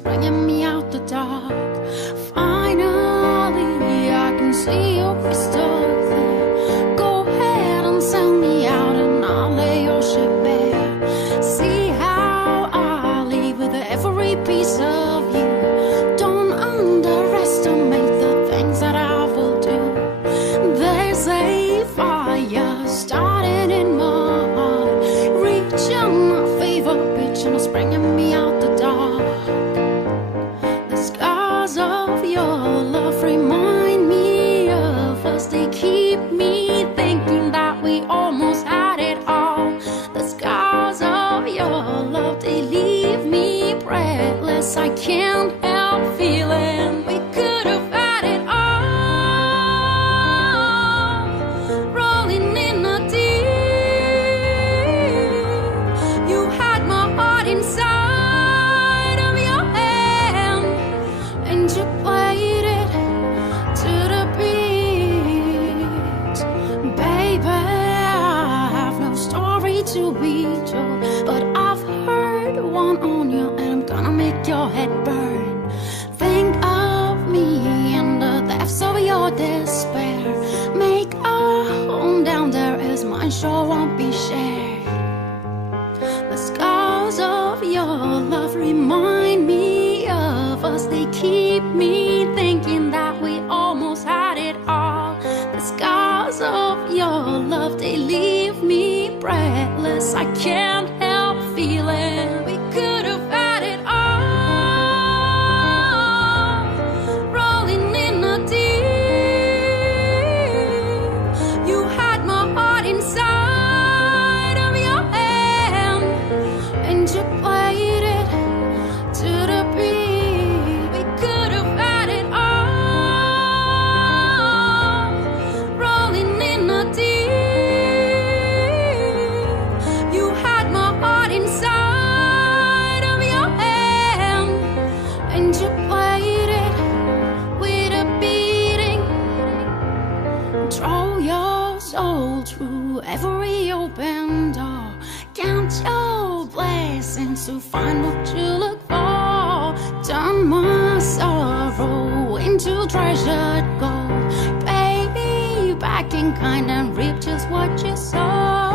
it's bringing me out the dark. Finally, I can see you crystal clear. Go ahead and sell me out and I'll lay your ship bare. See how I leave with every piece of you. Don't underestimate the things that I will do. There's a fire starting in my heart, reaching my favorite pitch and it's bringing me out the dark. The scars of your love remind me of us. They keep me thinking that we almost had it all. The scars of your love, they leave me breathless. I can't help feeling we could have had it all. Rolling in the deep, you had my heart inside of your hand, and you played it to the beat. Baby, I have no story to be told, but I've heard one on you and I'm gonna make your head burn. Think of me in the depths of your despair. Make a home down there as mine sure won't be shared. The scars of your love remind me of us. They keep me thinking that we almost had it all. The scars of your love, they leave me breathless. I can't help feeling we could have had it all. Rolling in the deep, you had my heart inside of your hand, and you played it to the beat. We could have had it all. Rolling in the deep, you had my heart inside of your hand, and you played it with a beating. Draw your soul through every open door. Count your blessings to find what you look for. Turn my sorrow into treasured gold. Baby, back in kind and reap just what you sow.